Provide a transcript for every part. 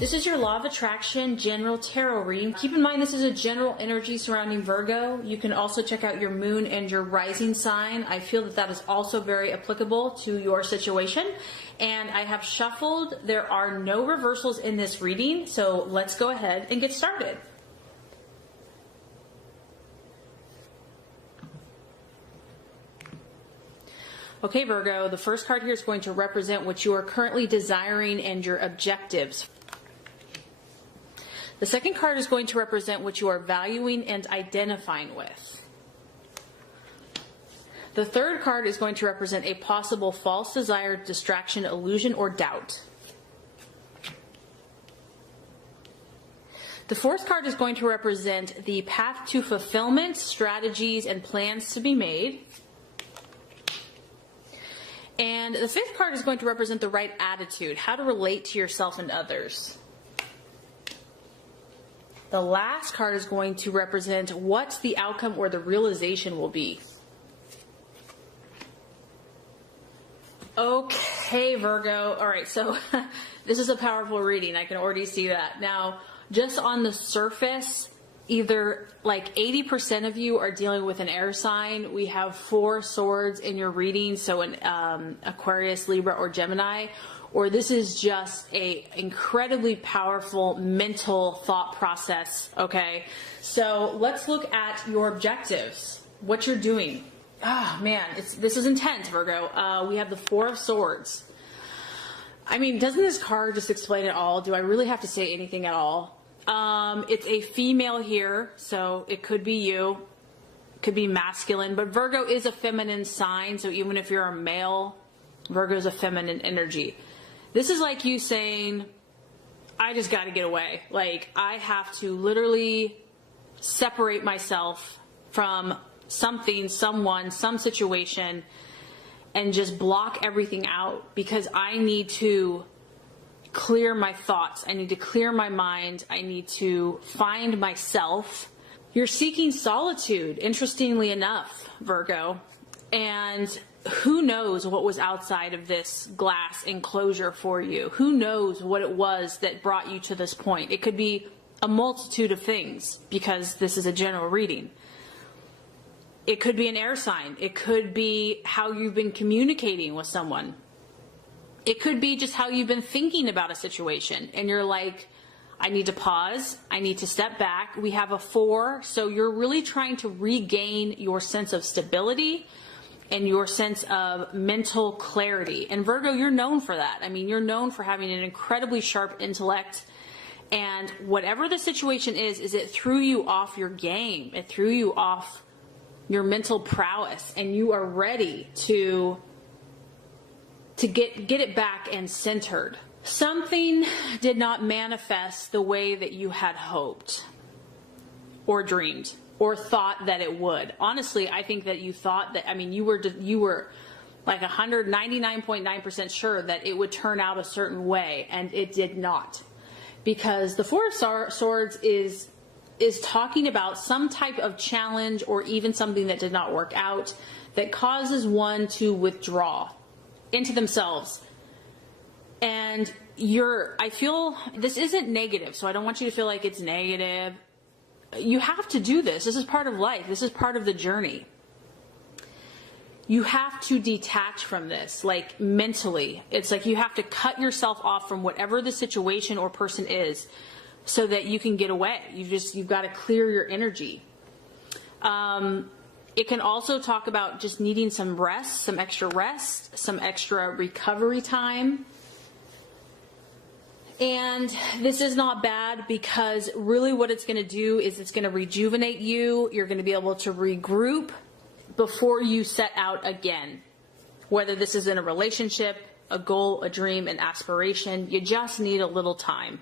This is your Law of Attraction General Tarot reading. Keep in mind this is a general energy surrounding Virgo. You can also check out your moon and your rising sign. I feel that that is also very applicable to your situation. And I have shuffled. There are no reversals in this reading, so let's go ahead and get started. Okay, Virgo, the first card here is going to represent what you are currently desiring and your objectives. The second card is going to represent what you are valuing and identifying with. The third card is going to represent a possible false desire, distraction, illusion, or doubt. The fourth card is going to represent the path to fulfillment, strategies, and plans to be made. And the fifth card is going to represent the right attitude, how to relate to yourself and others. The last card is going to represent what the outcome or the realization will be. Okay, Virgo. All right, so this is a powerful reading. I can already see that. Now, just on the surface, either like 80% of you are dealing with an air sign. We have 4 swords in your reading, so an Aquarius, Libra, or Gemini. Or this is just a incredibly powerful mental thought process, okay? So let's look at your objectives, what you're doing. Ah, man, this is intense, Virgo. We have the 4 of Swords. I mean, doesn't this card just explain it all? Do I really have to say anything at all? It's a female here, so it could be you. It could be masculine, but Virgo is a feminine sign, so even if you're a male, Virgo is a feminine energy. This is like you saying, I just got to get away. Like, I have to literally separate myself from something, someone, some situation, and just block everything out because I need to clear my thoughts. I need to clear my mind. I need to find myself. You're seeking solitude, interestingly enough, Virgo. And who knows what was outside of this glass enclosure for you? Who knows what it was that brought you to this point? It could be a multitude of things because this is a general reading. It could be an air sign. It could be how you've been communicating with someone. It could be just how you've been thinking about a situation and you're like, I need to pause. I need to step back. We have a 4, so you're really trying to regain your sense of stability and your sense of mental clarity. And Virgo, you're known for that. I mean, you're known for having an incredibly sharp intellect. And whatever the situation is it threw you off your game. It threw you off your mental prowess. And you are ready to get it back and centered. Something did not manifest the way that you had hoped or dreamed or thought that it would. Honestly, I think that you thought that, I mean, you were like 199.9% sure that it would turn out a certain way, and it did not. Because the 4 of Swords is talking about some type of challenge or even something that did not work out that causes one to withdraw into themselves. And I feel this isn't negative, so I don't want you to feel like it's negative. You have to do this. This is part of life. This is part of the journey. You have to detach from this, like mentally. It's like you have to cut yourself off from whatever the situation or person is so that you can get away. You've got to clear your energy. It can also talk about just needing some rest, some extra recovery time. And this is not bad because really what it's going to do is it's going to rejuvenate you. You're going to be able to regroup before you set out again. Whether this is in a relationship, a goal, a dream, an aspiration, you just need a little time.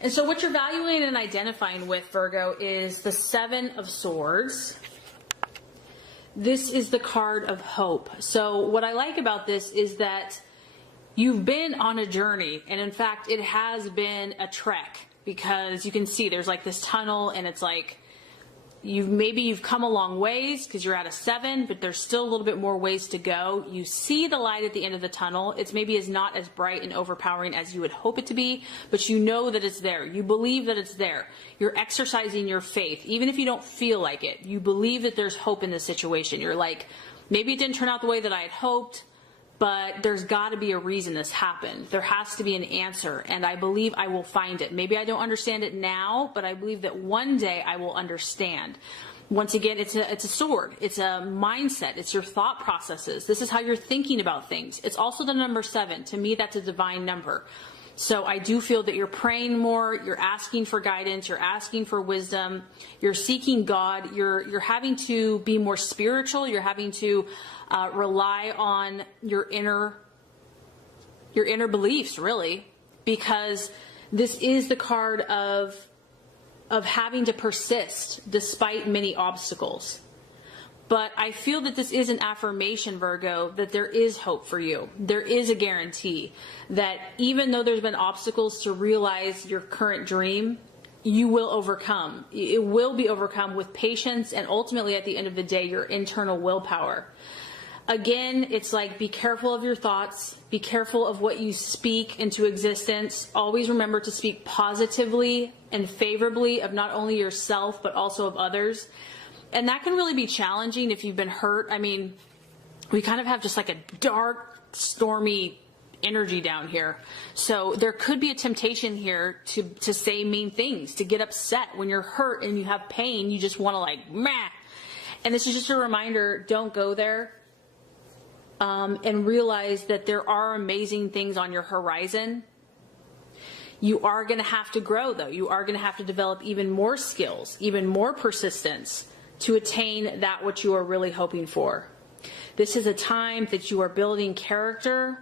And so what you're valuing and identifying with, Virgo, is the 7 of Swords. This is the card of hope. So what I like about this is that you've been on a journey, and in fact, it has been a trek because you can see there's like this tunnel and it's like Maybe you've come a long ways because you're at a 7, but there's still a little bit more ways to go. You see the light at the end of the tunnel. It's not as bright and overpowering as you would hope it to be, but you know that it's there. You believe that it's there. You're exercising your faith. Even if you don't feel like it, you believe that there's hope in this situation. You're like, maybe it didn't turn out the way that I had hoped, but there's got to be a reason this happened. There has to be an answer, and I believe I will find it. Maybe I don't understand it now, but I believe that one day I will understand. Once again, it's a sword. It's a mindset. It's your thought processes. This is how you're thinking about things. It's also the number 7. To me, that's a divine number. So I do feel that you're praying more, you're asking for guidance, you're asking for wisdom, you're seeking God, you're having to be more spiritual, you're having to rely on your inner beliefs, really, because this is the card of having to persist despite many obstacles. But I feel that this is an affirmation, Virgo, that there is hope for you. There is a guarantee that even though there's been obstacles to realize your current dream, you will overcome. It will be overcome with patience and ultimately at the end of the day, your internal willpower. Again, it's like, be careful of your thoughts. Be careful of what you speak into existence. Always remember to speak positively and favorably of not only yourself, but also of others. And that can really be challenging if you've been hurt. I mean, we kind of have just like a dark, stormy energy down here. So there could be a temptation here to say mean things, to get upset. When you're hurt and you have pain, you just want to like, meh. And this is just a reminder, don't go there. And realize that there are amazing things on your horizon. You are going to have to grow, though. You are going to have to develop even more skills, even more persistence to attain that which you are really hoping for. This is a time that you are building character.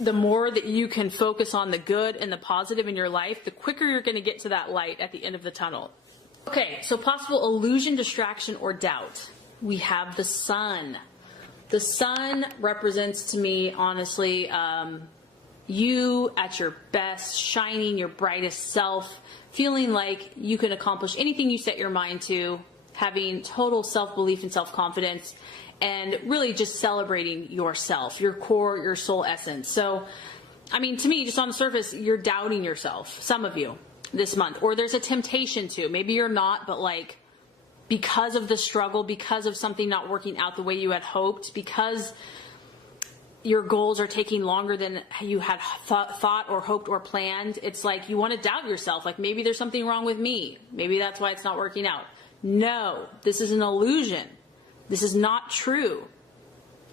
The more that you can focus on the good and the positive in your life, the quicker you're going to get to that light at the end of the tunnel. Okay, so possible illusion, distraction, or doubt. We have the sun. The sun represents to me, honestly, you at your best, shining your brightest self, feeling like you can accomplish anything you set your mind to, having total self-belief and self-confidence, and really just celebrating yourself, your core, your soul essence. So, I mean, to me, just on the surface, you're doubting yourself, some of you, this month. Or there's a temptation to. Maybe you're not, but like, because of the struggle, because of something not working out the way you had hoped, because your goals are taking longer than you had thought or hoped or planned, it's like you want to doubt yourself. Like, maybe there's something wrong with me. Maybe that's why it's not working out. No, this is an illusion. This is not true.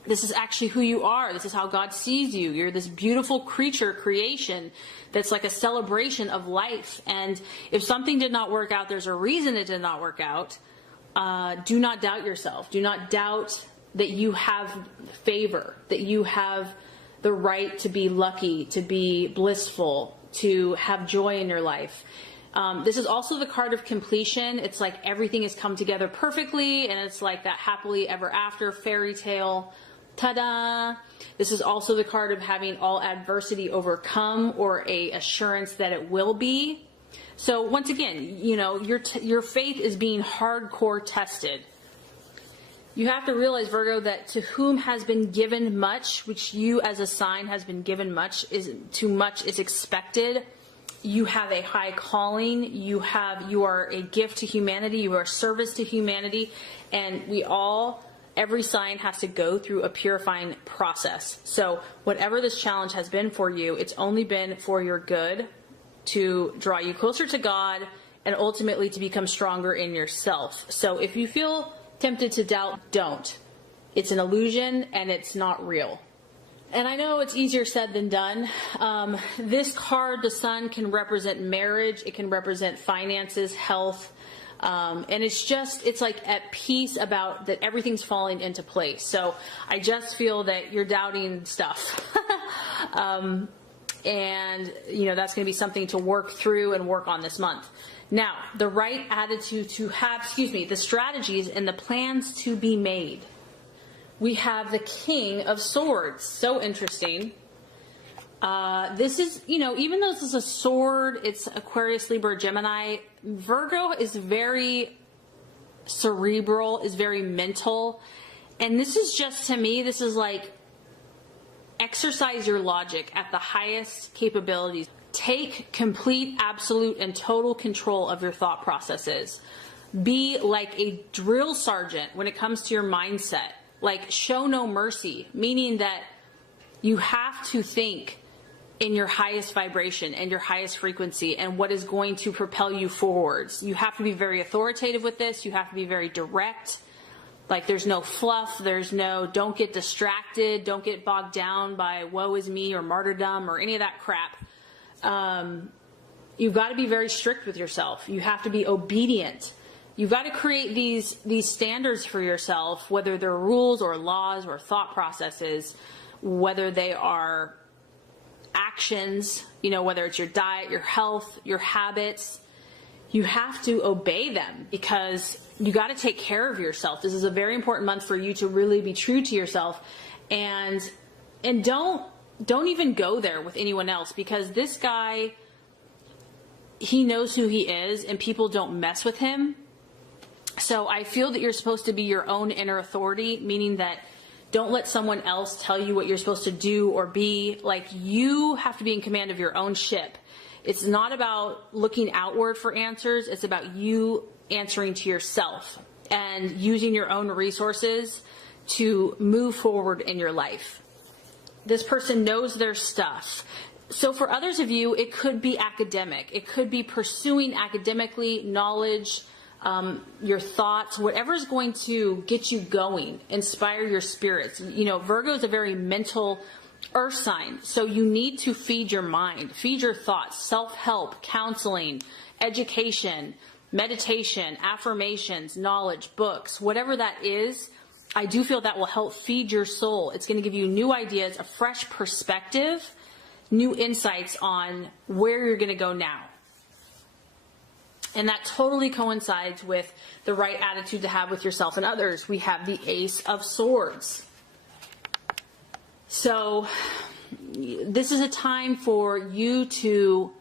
This is actually who you are. This is how God sees you. You're this beautiful creature, creation, that's like a celebration of life. And if something did not work out, there's a reason it did not work out. Do not doubt yourself. Do not doubt that you have favor, that you have the right to be lucky, to be blissful, to have joy in your life. This is also the card of completion. It's like everything has come together perfectly, and it's like that happily ever after fairy tale. Ta-da! This is also the card of having all adversity overcome, or a assurance that it will be. So once again, you know, your faith is being hardcore tested. You have to realize, Virgo, that to whom has been given much, which you as a sign has been given much, too much is expected. You have a high calling. You are a gift to humanity. You are a service to humanity. And every sign has to go through a purifying process. So whatever this challenge has been for you, it's only been for your good, to draw you closer to God, and ultimately to become stronger in yourself. So if you feel tempted to doubt, don't. It's an illusion and it's not real. And I know it's easier said than done. This card, the sun, can represent marriage. It can represent finances, health. And it's like at peace about that everything's falling into place. So I just feel that you're doubting stuff. And, you know, that's going to be something to work through and work on this month. Now, the right attitude to have, the strategies and the plans to be made. We have the King of Swords. So interesting. This is, you know, even though this is a sword, it's Aquarius, Libra, Gemini, Virgo is very cerebral, is very mental. And this is just, to me, this is like exercise your logic at the highest capabilities. Take complete, absolute, and total control of your thought processes. Be like a drill sergeant when it comes to your mindset. Like, show no mercy, meaning that you have to think in your highest vibration and your highest frequency and what is going to propel you forwards. You have to be very authoritative with this. You have to be very direct. Like, there's no fluff. There's no, don't get distracted. Don't get bogged down by woe is me or martyrdom or any of that crap. You've got to be very strict with yourself. You have to be obedient. You've got to create these standards for yourself, whether they're rules or laws or thought processes, whether they are actions, you know, whether it's your diet, your health, your habits. You have to obey them because you got to take care of yourself. This is a very important month for you to really be true to yourself, and don't even go there with anyone else, because this guy, he knows who he is and people don't mess with him. So I feel that you're supposed to be your own inner authority, meaning that don't let someone else tell you what you're supposed to do or be. Like, you have to be in command of your own ship. It's not about looking outward for answers. It's about you answering to yourself and using your own resources to move forward in your life. This person knows their stuff. So for others of you, it could be academic. It could be pursuing academically knowledge, your thoughts, whatever is going to get you going, inspire your spirits. You know, Virgo is a very mental earth sign. So you need to feed your mind, feed your thoughts, self-help, counseling, education, meditation, affirmations, knowledge, books, whatever that is. I do feel that will help feed your soul. It's going to give you new ideas, a fresh perspective, new insights on where you're going to go now. And that totally coincides with the right attitude to have with yourself and others. We have the Ace of Swords. So this is a time for you to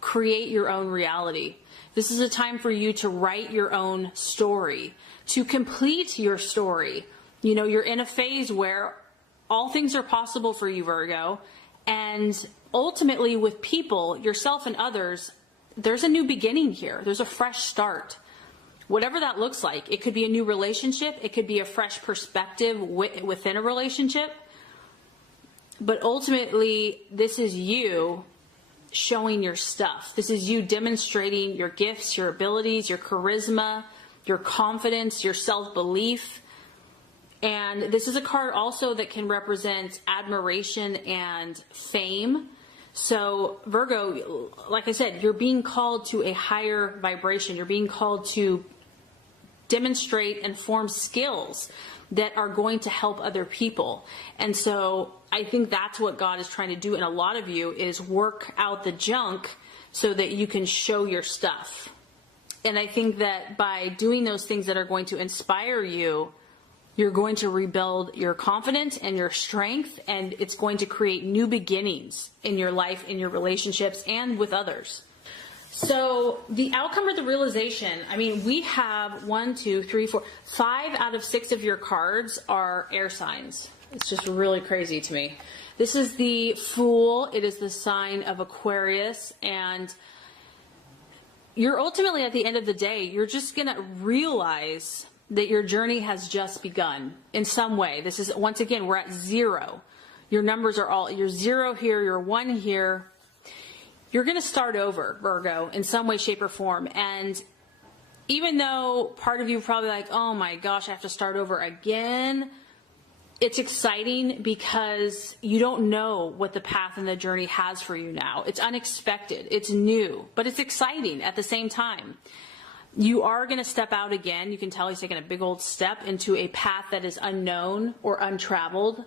create your own reality. This is a time for you to write your own story, to complete your story. You know, you're in a phase where all things are possible for you, Virgo. And ultimately, with people, yourself and others, there's a new beginning here. There's a fresh start. Whatever that looks like. It could be a new relationship. It could be a fresh perspective within a relationship. But ultimately, this is you showing your stuff. This is you demonstrating your gifts, your abilities, your charisma, your confidence, your self-belief. And this is a card also that can represent admiration and fame. So Virgo, like I said, you're being called to a higher vibration. You're being called to demonstrate and form skills that are going to help other people. And so I think that's what God is trying to do in a lot of you, is work out the junk so that you can show your stuff. And I think that by doing those things that are going to inspire you, you're going to rebuild your confidence and your strength, and it's going to create new beginnings in your life, in your relationships, and with others. So the outcome or the realization, I mean, we have 1, 2, 3, 4, 5 out of 6 of your cards are air signs. It's just really crazy to me. This is the Fool. It is the sign of Aquarius, and you're ultimately, at the end of the day, you're just going to realize that your journey has just begun in some way. This is, once again, we're at 0. Your numbers are all, you're 0 here, you're 1 here. You're going to start over, Virgo, in some way, shape, or form. And even though part of you probably like, oh my gosh, I have to start over again, it's exciting because you don't know what the path and the journey has for you now. It's unexpected, it's new, but it's exciting at the same time. You are going to step out again. You can tell he's taking a big old step into a path that is unknown or untraveled.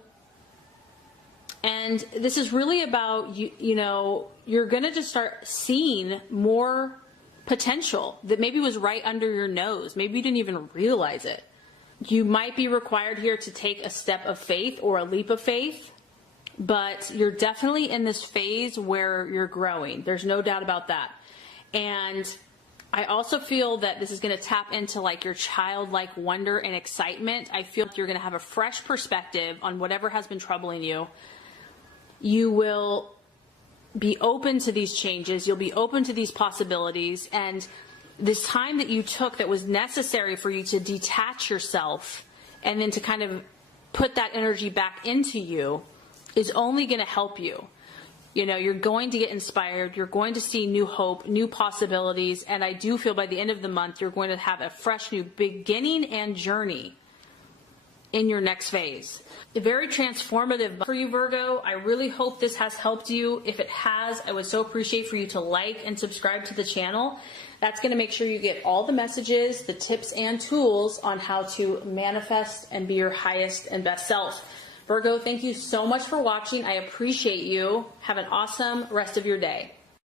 And this is really about, you know, you're going to just start seeing more potential that maybe was right under your nose. Maybe you didn't even realize it. You might be required here to take a step of faith or a leap of faith, but you're definitely in this phase where you're growing. There's no doubt about that. And I also feel that this is going to tap into like your childlike wonder and excitement. I feel like you're going to have a fresh perspective on whatever has been troubling you. You will be open to these changes. You'll be open to these possibilities. And this time that you took that was necessary for you to detach yourself and then to kind of put that energy back into you is only going to help you. You know, you're going to get inspired. You're going to see new hope, new possibilities. And I do feel by the end of the month, you're going to have a fresh new beginning and journey in your next phase. A very transformative for you, Virgo. I really hope this has helped you. If it has, I would so appreciate for you to like and subscribe to the channel. That's going to make sure you get all the messages, the tips and tools on how to manifest and be your highest and best self. Virgo, thank you so much for watching. I appreciate you. Have an awesome rest of your day.